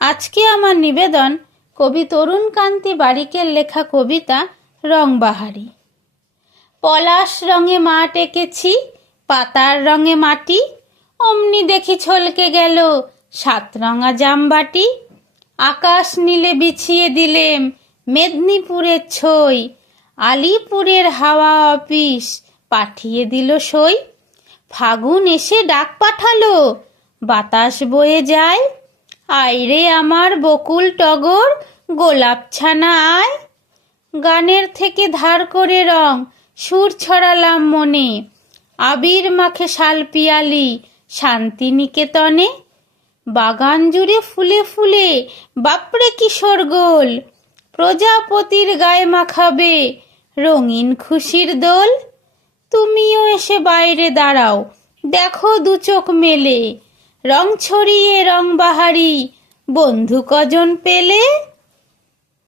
আজকে আমার নিবেদন কবি তরুণকান্তি বারিকের লেখা কবিতা রংবাহারি। পলাশ রঙে মাঠ এঁকেছি, পাতার রঙে মাটি, অমনি দেখি ছলকে গেল 7 রঙা জামবাটি। আকাশ নীলে বিছিয়ে দিলেম মেদিনীপুরের ছই, আলিপুরের হাওয়া অফিস পাঠিয়ে দিল সই। ফাগুন এসে ডাক পাঠালো, বাতাস বয়ে যায়, আইরে আমার বকুল টগর গোলাপ ছানা আয়। গানের থেকে ধার করে রং সুর ছড়ালাম মনে, আবির মাখে শাল পিয়ালি শান্তিনিকেতনে। বাগান জুড়ে ফুলে ফুলে বাপরে কি শোরগোল, প্রজাপতির গায়ে মাখাবে রঙিন খুশির দোল। তুমিও এসে বাইরে দাঁড়াও, দেখো 2 চোখ মেলে, রং ছড়িয়ে রংবাহারি বন্ধু কজন পেলে।